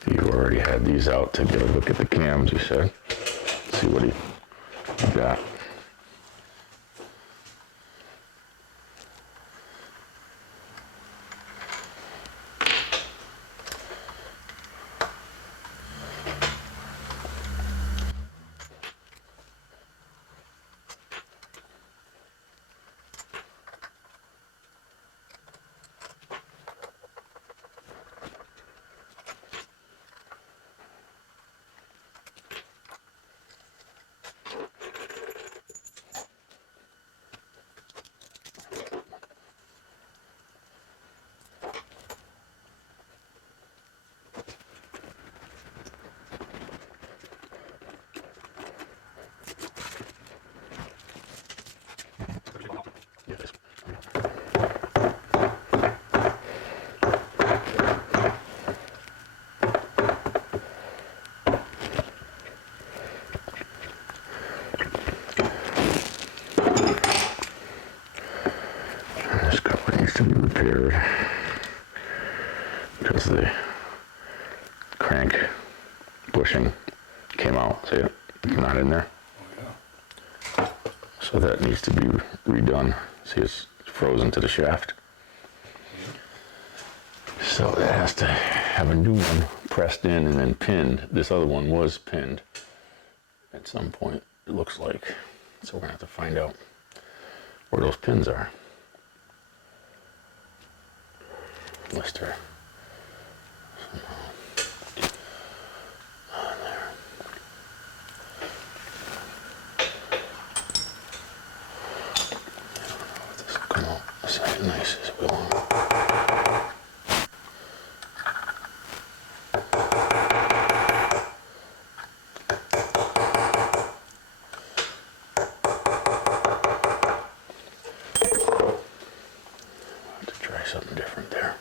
Steve already had these out to get a look at the cams, he said. See what he got. Repaired because the crank bushing came out. See it? It's not in there. Oh, yeah. So that needs to be redone. See, it's frozen to the shaft. Yeah. So that has to have a new one pressed in and then pinned. This other one was pinned at some point, it looks like. So we're gonna have to find out where those pins are. Unless they're somehow on there. I don't know if this will come out as nice as we want. I'll have to try something different there.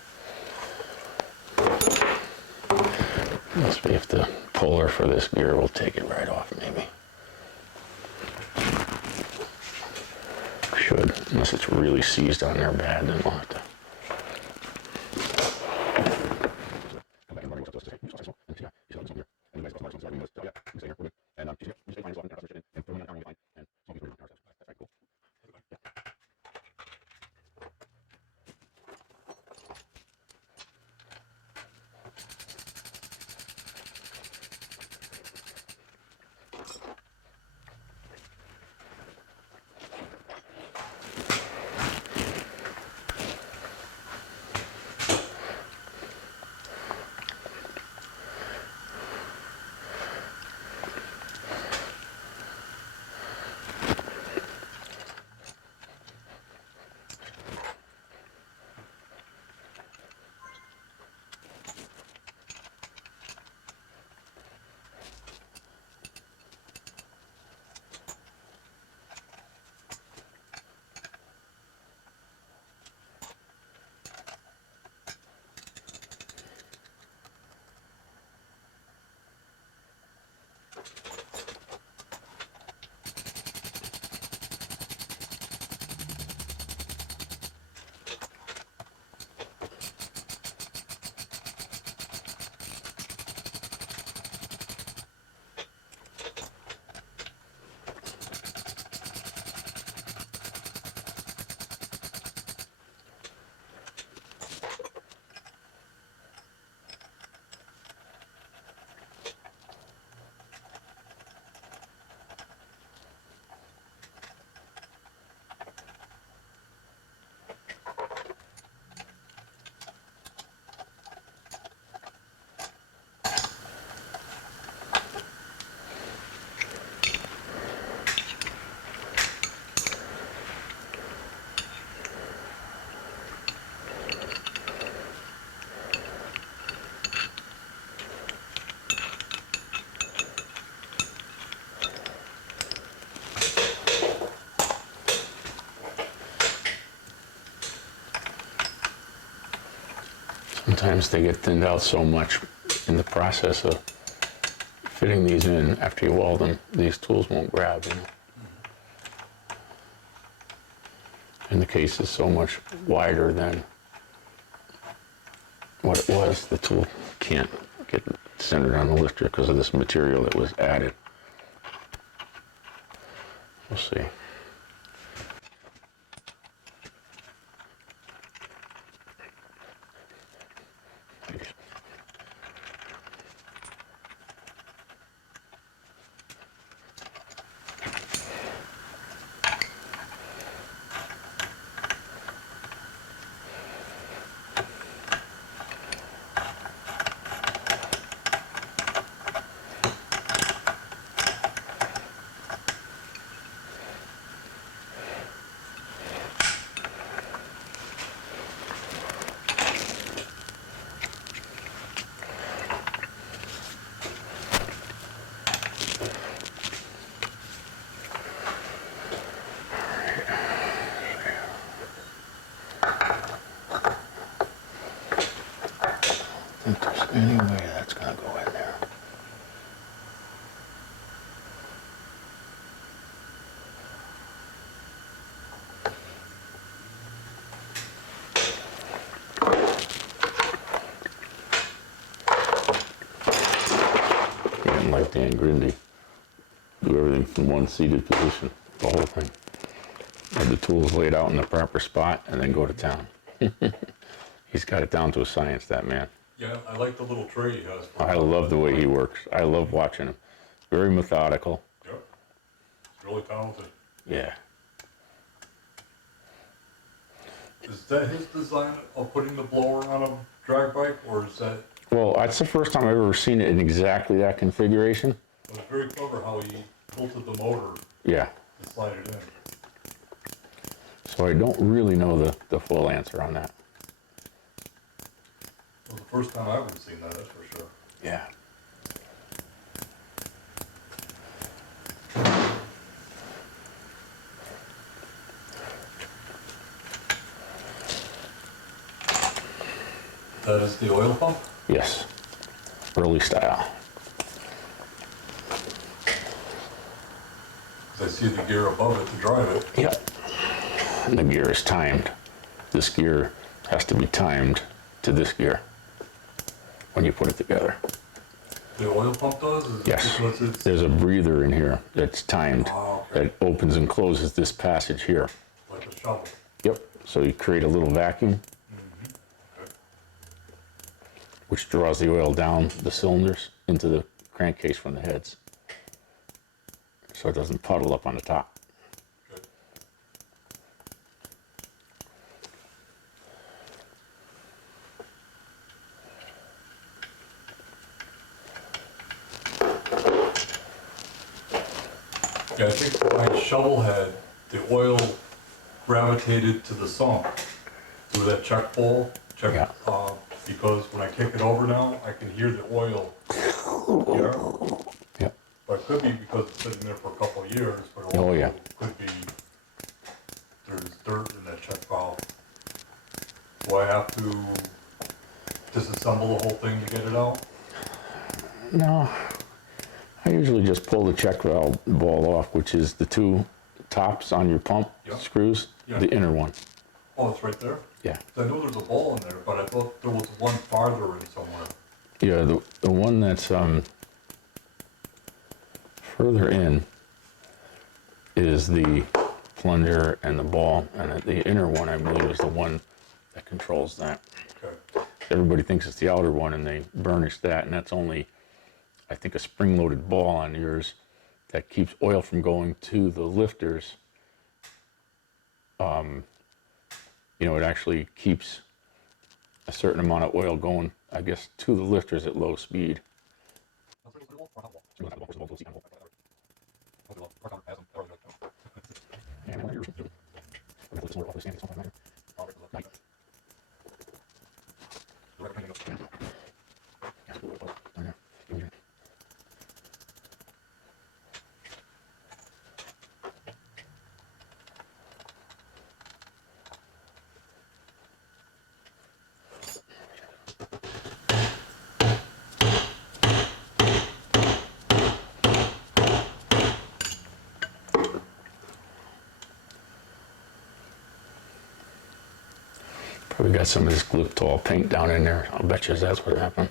Must be if the puller for this gear will take it right off, maybe. Should, unless it's really seized on there bad, then we'll have to. Sometimes they get thinned out so much in the process of fitting these in after you weld them, these tools won't grab, you know. And the case is so much wider than what it was, the tool can't get centered on the lifter because of this material that was added. We'll see. If there's any way that's going to go in there. Getting like Dan Grindy. Do everything from one seated position, the whole thing. Have the tools laid out in the proper spot and then go to town. He's got it down to a science, that man. Yeah, I like the little tray he has. I love the way he works. I love watching him. Very methodical. Yep. He's really talented. Yeah. Is that his design of putting the blower on a drag bike, or is that... Well, that's the first time I've ever seen it in exactly that configuration. It was very clever how he tilted the motor Yeah. to slide it in. So I don't really know the full answer on that. It was the first time I've ever seen that, that's for sure. Yeah. That is the oil pump? Yes. Early style. 'Cause I see the gear above it to drive it. Yep. And the gear is timed. This gear has to be timed to this gear when you put it together. The oil pump does? Is it Yes. because it's There's a breather in here that's timed. Oh, okay. That opens and closes this passage here. like a shovel? Yep. So you create a little vacuum, Okay. which draws the oil down the cylinders into the crankcase from the heads, so it doesn't puddle up on the top. Okay. Yeah, I think my shovel head, the oil gravitated to the sump through that check bowl. Yeah. Because when I kick it over now, I can hear the oil. Yeah. Yep. But it could be because it's sitting there for a couple of years, but it Oh, also yeah. could be there's dirt in that check valve. Do I have to disassemble the whole thing to get it out? No, I usually just pull the check valve ball off, which is the two tops on your pump Yeah. screws, Yeah. the inner one. Oh, it's right there? Yeah. I know there's a ball in there, but I thought there was one farther in somewhere. Yeah, the one that's further in is the plunger and the ball, and the inner one, I believe, is the one that controls that. Okay. Everybody thinks it's the outer one, and they burnish that, and that's only, I think, a spring-loaded ball on yours that keeps oil from going to the lifters. You know, it actually keeps a certain amount of oil going, I guess, to the lifters at low speed. Probably got some of this Gliptol paint down in there. I'll bet you that's what happened.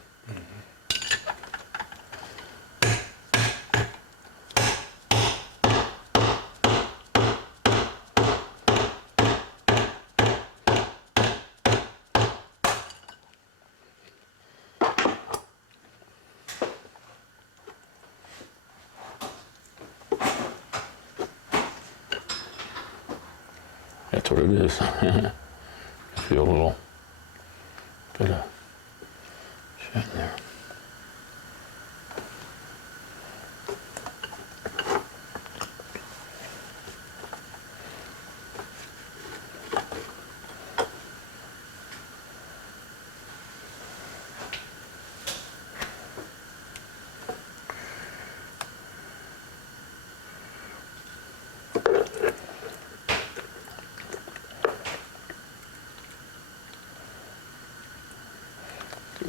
That's what it is. Feel a little bit of shit in there.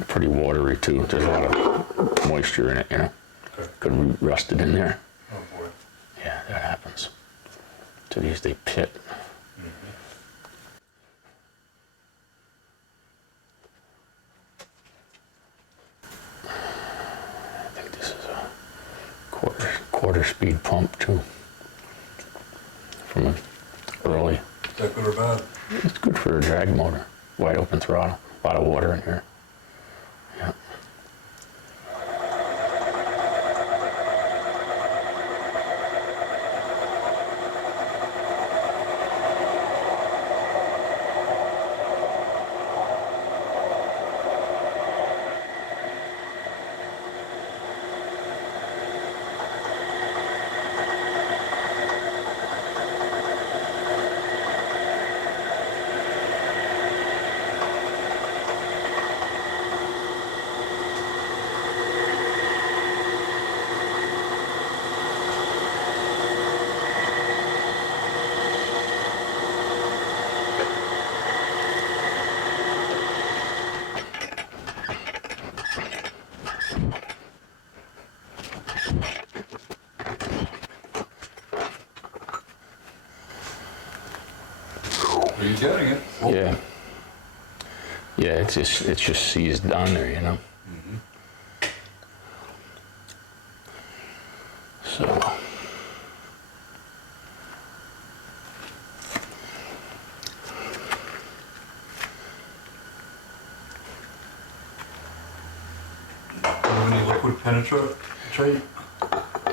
Pretty watery too. There's a lot of moisture in it, you know. Okay. Could be rusted in there. Oh boy. Yeah, that happens. So these they pit. I think this is a quarter speed pump too. From an early. Is that good or bad? It's good for a drag motor. Wide open throttle. A lot of water in here. Yeah. Are you getting it? Oh. Yeah. Yeah, it's just seized down there, you know. So Do you have any liquid penetrate?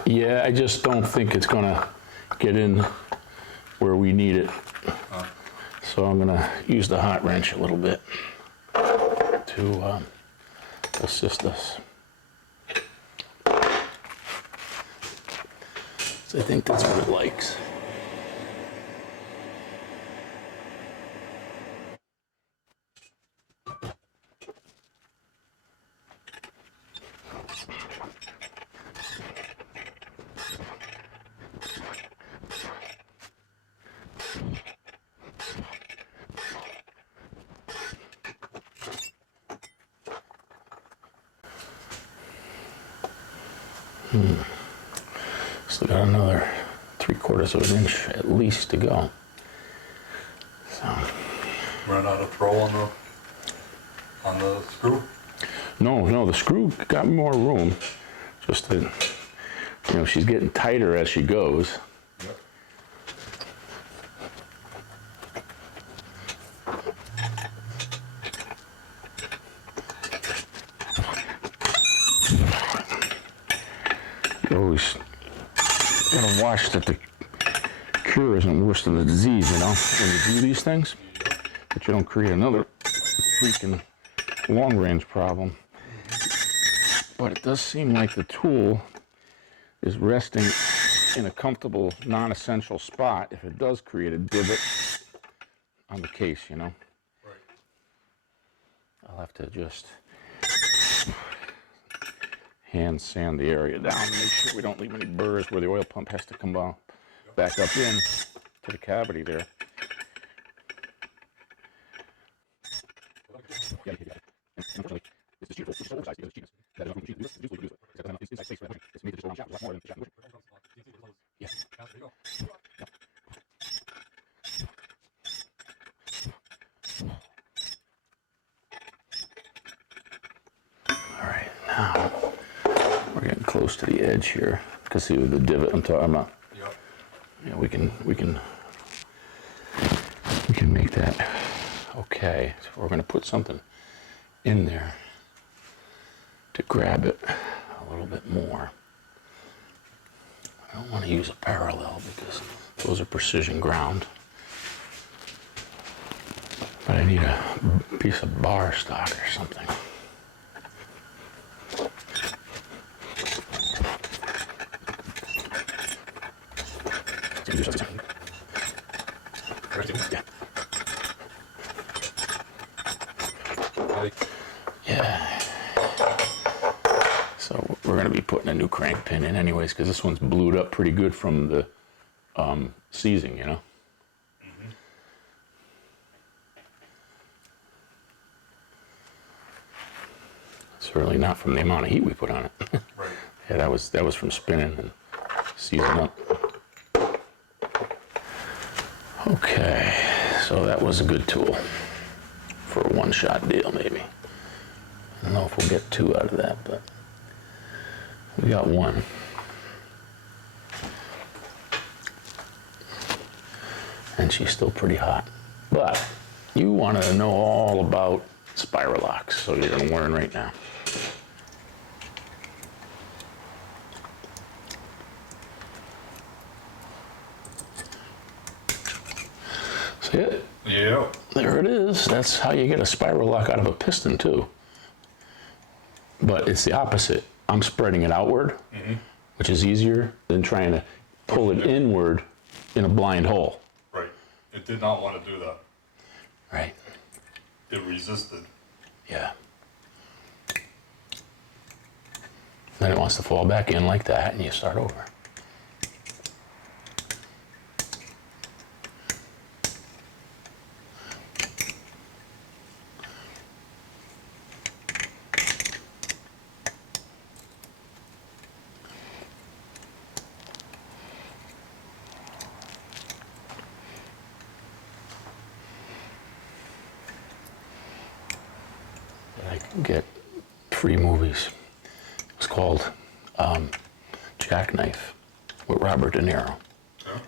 yeah, I just don't think it's gonna get in where we need it. So I'm gonna use the hot wrench a little bit to assist us. So I think that's what it likes. Still got another 3/4 of an inch at least to go. So Run out of throw on the screw? no, the screw got more room. Just that, you know, she's getting tighter as she goes. Yep. You always gotta watch that the cure isn't worse than the disease, you know, when you do these things, that you don't create another freaking long-range problem. But it does seem like the tool is resting in a comfortable, non-essential spot if it does create a divot on the case, you know. Right. I'll have to just hand sand the area down and make sure we don't leave any burrs where the oil pump has to come back up in to the cavity there. All right, now we're getting close to the edge here. Because see the divot I'm talking about. Yep. Yeah, we can make that okay. So we're going to put something in there to grab it a little bit more. I don't want to use a parallel because those are precision ground. But I need a piece of bar stock or something. Yeah. So we're going to be putting a new crank pin in anyways, because this one's blued up pretty good from the seizing, you know. Certainly not from the amount of heat we put on it. Right. Yeah, that was from spinning and seizing up. Okay, so that was a good tool for a one-shot deal, maybe. I don't know if we'll get 2 out of that, but we got 1. And she's still pretty hot. But you want to know all about spiral locks, so you're going to learn right now. See it? Yeah. There it is. That's how you get a spiral lock out of a piston too. But it's the opposite. I'm spreading it outward, which is easier than trying to pull it inward in a blind hole. Right. It did not want to do that. Right. It resisted. Yeah. Then it wants to fall back in like that, and you start over. I can get free movies. It was called Jackknife with Robert De Niro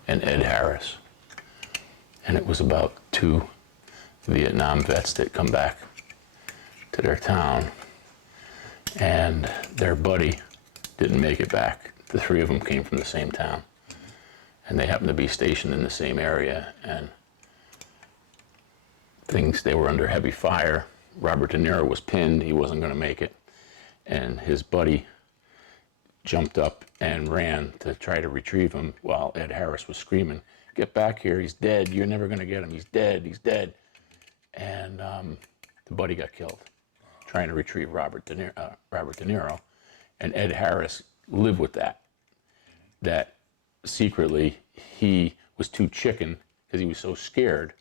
and Ed Harris. And it was about 2 Vietnam vets that come back to their town, and their buddy didn't make it back. The 3 of them came from the same town, and they happened to be stationed in the same area, and they were under heavy fire. Robert De Niro was pinned, he wasn't going to make it, and his buddy jumped up and ran to try to retrieve him while Ed Harris was screaming, "Get back here, he's dead, you're never going to get him, he's dead, he's dead." And the buddy got killed trying to retrieve Robert De Niro, and Ed Harris lived with that secretly he was too chicken because he was so scared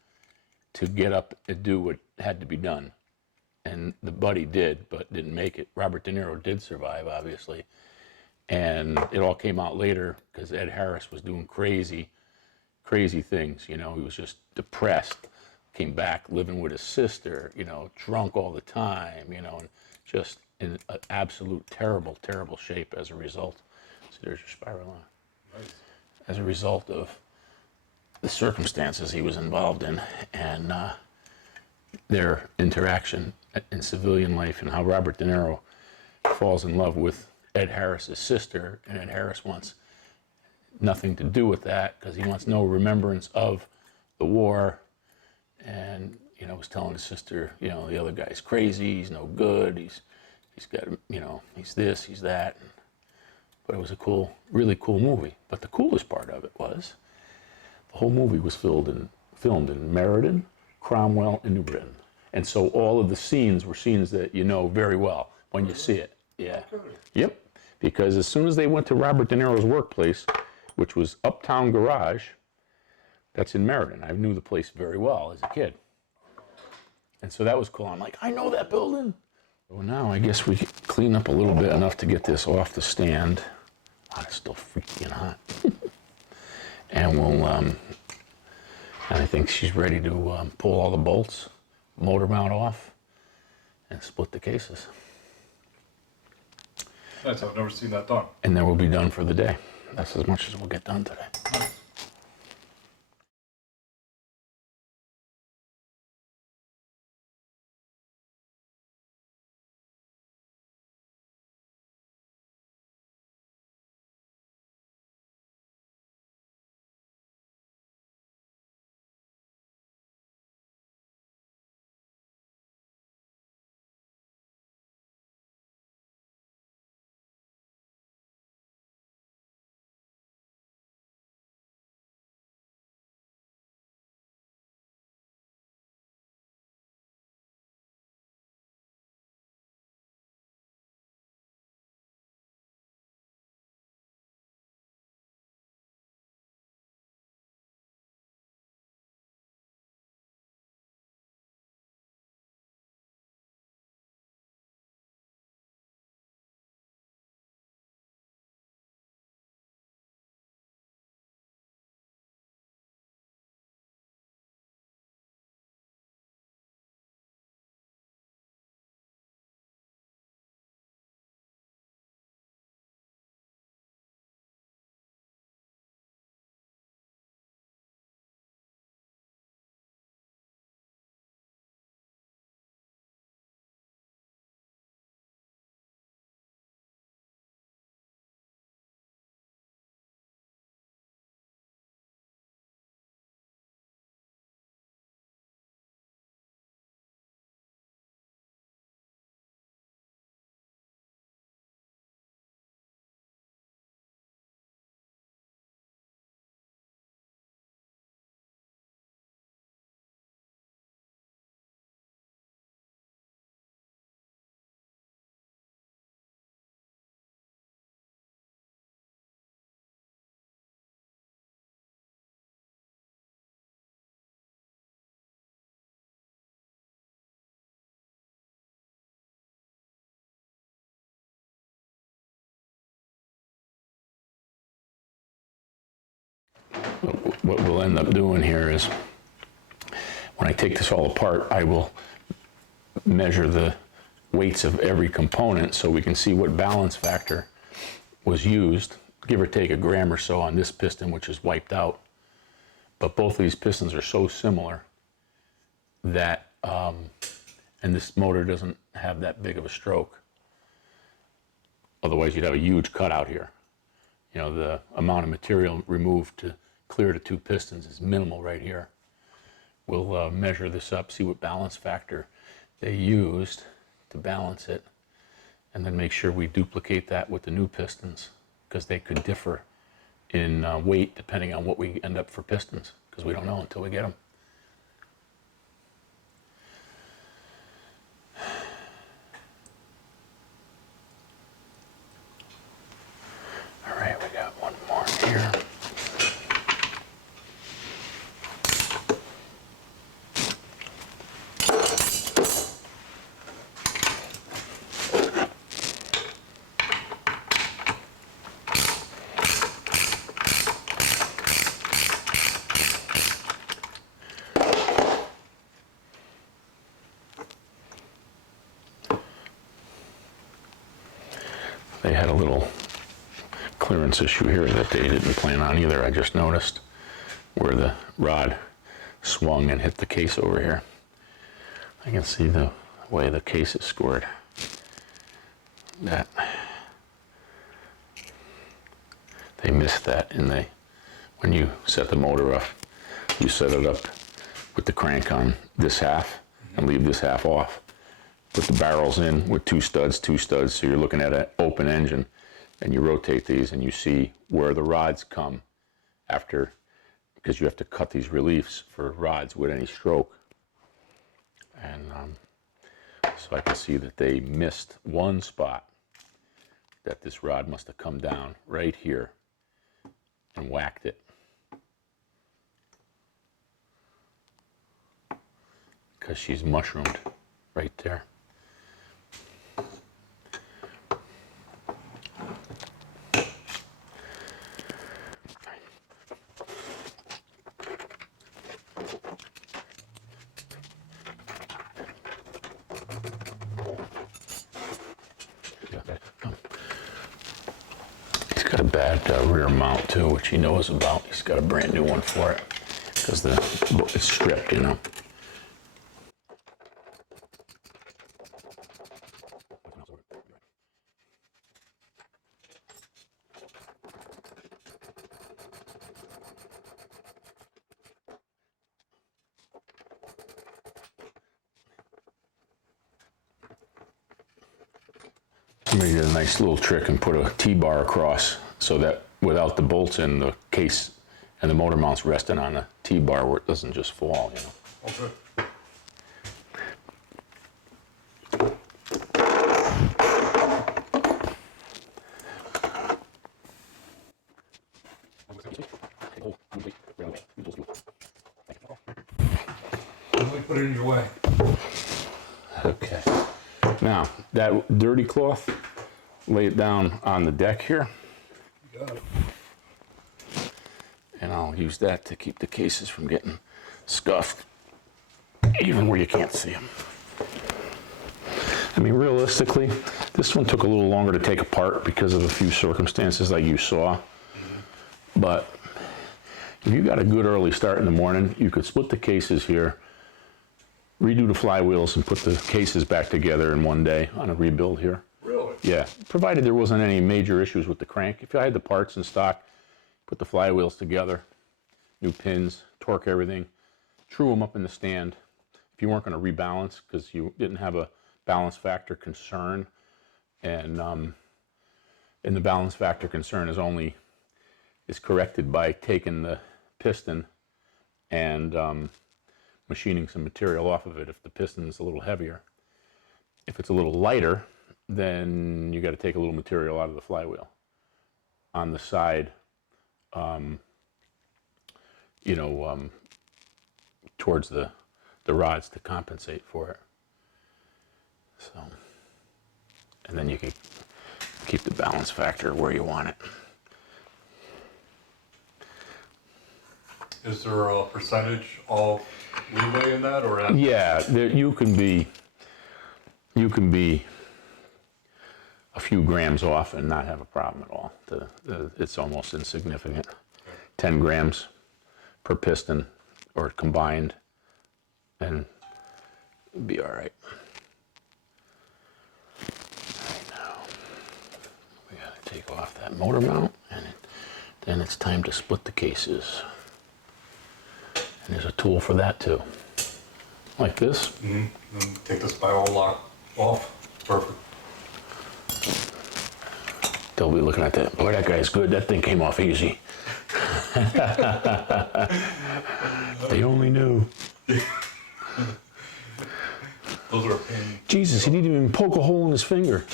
to get up and do what had to be done. And the buddy did, but didn't make it. Robert De Niro did survive, obviously. And it all came out later because Ed Harris was doing crazy things. You know, he was just depressed, came back living with his sister, you know, drunk all the time, you know, and just in an absolute terrible shape as a result. So there's your spiral line. Nice. As a result of the circumstances he was involved in and their interaction in civilian life, and how Robert De Niro falls in love with Ed Harris's sister, and Ed Harris wants nothing to do with that because he wants no remembrance of the war, and you know, was telling his sister, you know, the other guy's crazy, he's no good, he's got, you know, he's this, he's that. But it was a really cool movie. But the coolest part of it was the whole movie was filmed in Meriden, Cromwell, and New Britain. And so all of the scenes were scenes that you know very well when you see it. Yeah. Yep. Because as soon as they went to Robert De Niro's workplace, which was Uptown Garage, that's in Meriden. I knew the place very well as a kid. And so that was cool. I'm like, I know that building. So now I guess we clean up a little bit enough to get this off the stand. Oh, it's still freaking hot. And we'll, and I think she's ready to pull all the bolts, motor mount off, and split the cases. Nice, I've never seen that done. And then we'll be done for the day. That's as much as we'll get done today. Nice. what we'll end up doing here is, when I take this all apart, I will measure the weights of every component so we can see what balance factor was used, give or take a gram or so on this piston, which is wiped out. But both of these pistons are so similar that, and this motor doesn't have that big of a stroke. Otherwise, you'd have a huge cutout here. You know, the amount of material removed to clear the two pistons is minimal right here. We'll measure this up, see what balance factor they used to balance it, and then make sure we duplicate that with the new pistons, because they could differ in weight depending on what we end up for pistons, because we don't know until we get them. All right, we got one more here. They had a little clearance issue here that they didn't plan on either. I just noticed where the rod swung and hit the case over here. I can see the way the case is scored. That they missed that, and when you set the motor up, you set it up with the crank on this half and leave this half off. Put the barrels in with two studs, so you're looking at an open engine, and you rotate these and you see where the rods come after, because you have to cut these reliefs for rods with any stroke. And so I can see that they missed one spot, that this rod must have come down right here and whacked it. Because she's mushroomed right there. He's got a bad rear mount too, which he knows about. He's got a brand new one for it because it's stripped, you know. We did a nice little trick and put a T-bar across so that without the bolts in, the case and the motor mounts resting on a T-bar where it doesn't just fall, you know. Okay. Let me put it in your way. Okay. Now, that dirty cloth, lay it down on the deck here. You got it. And I'll use that to keep the cases from getting scuffed, even where you can't see them. I mean, realistically, this one took a little longer to take apart because of a few circumstances like you saw. But if you got a good early start in the morning, you could split the cases here, redo the flywheels, and put the cases back together in one day on a rebuild here. Really? Yeah, provided there wasn't any major issues with the crank. If I had the parts in stock, put the flywheels together, new pins, torque everything, true them up in the stand. If you weren't going to rebalance because you didn't have a balance factor concern, and the balance factor concern is corrected by taking the piston and machining some material off of it if the piston is a little heavier. If it's a little lighter, then you got to take a little material out of the flywheel on the side, towards the rods to compensate for it. So, and then you can keep the balance factor where you want it. Is there a percentage of leeway in that, or? Yeah, you can be a few grams off and not have a problem at all. It's almost insignificant. 10 grams per piston or combined, and it'll be all right. Now, we gotta take off that motor mount, and then it's time to split the cases. And there's a tool for that too. Like this. And take the spiral lock off. Perfect. They'll be looking at that. Boy, that guy's good. That thing came off easy. They only knew. Those are a pain. Jesus, he didn't even poke a hole in his finger.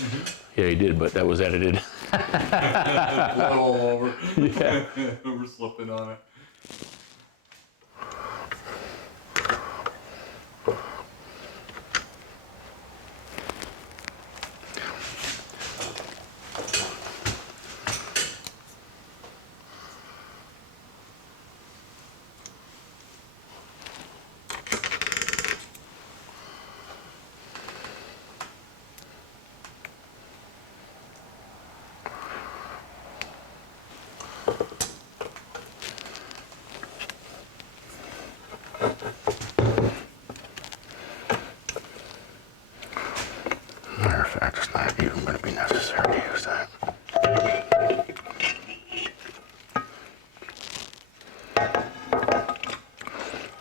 Yeah, he did, but that was edited. Blood all over. Yeah. We're slipping on it. Matter of fact, it's not even going to be necessary to use that.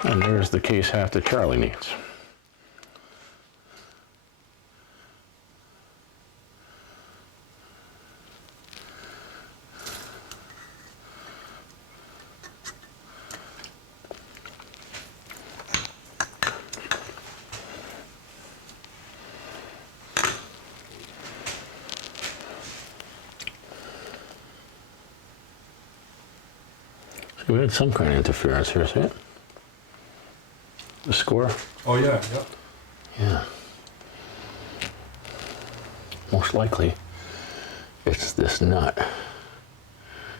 And there's the case half that Charlie needs. We had some kind of interference here, see it? The score? Oh yeah, yeah. Yeah. Most likely, it's this nut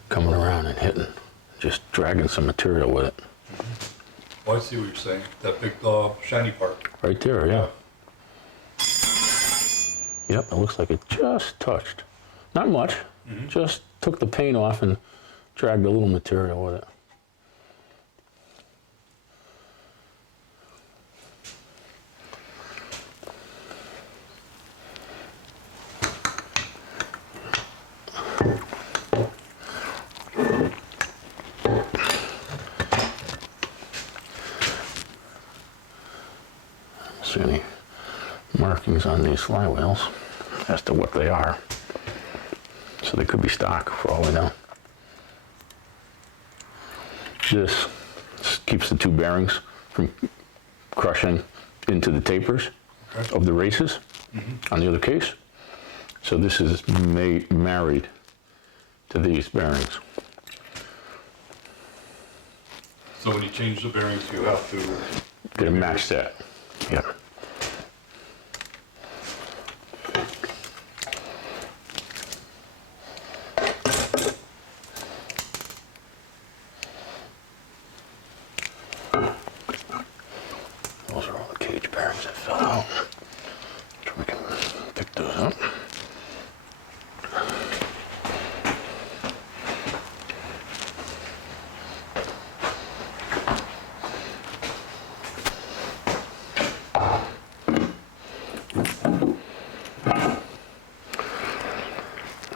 coming around and hitting, just dragging some material with it. Oh, I see what you're saying. That big shiny part. Right there, yeah. Yep, it looks like it just touched. Not much, just took the paint off and dragged a little material with it. See any markings on these flywheels as to what they are. So they could be stock for all we know. This keeps the two bearings from crushing into the tapers of the races on the other case. So this is married to these bearings. So when you change the bearings, you have to Get a match set. Yeah. Those are all the cage bearings that fell out. So we can pick those up.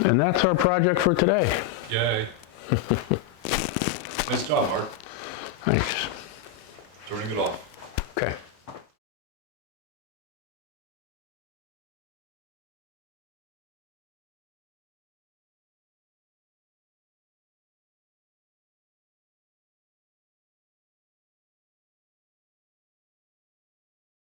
And that's our project for today. Yay. Nice job, Mark. Thanks. Turning it off. Okay.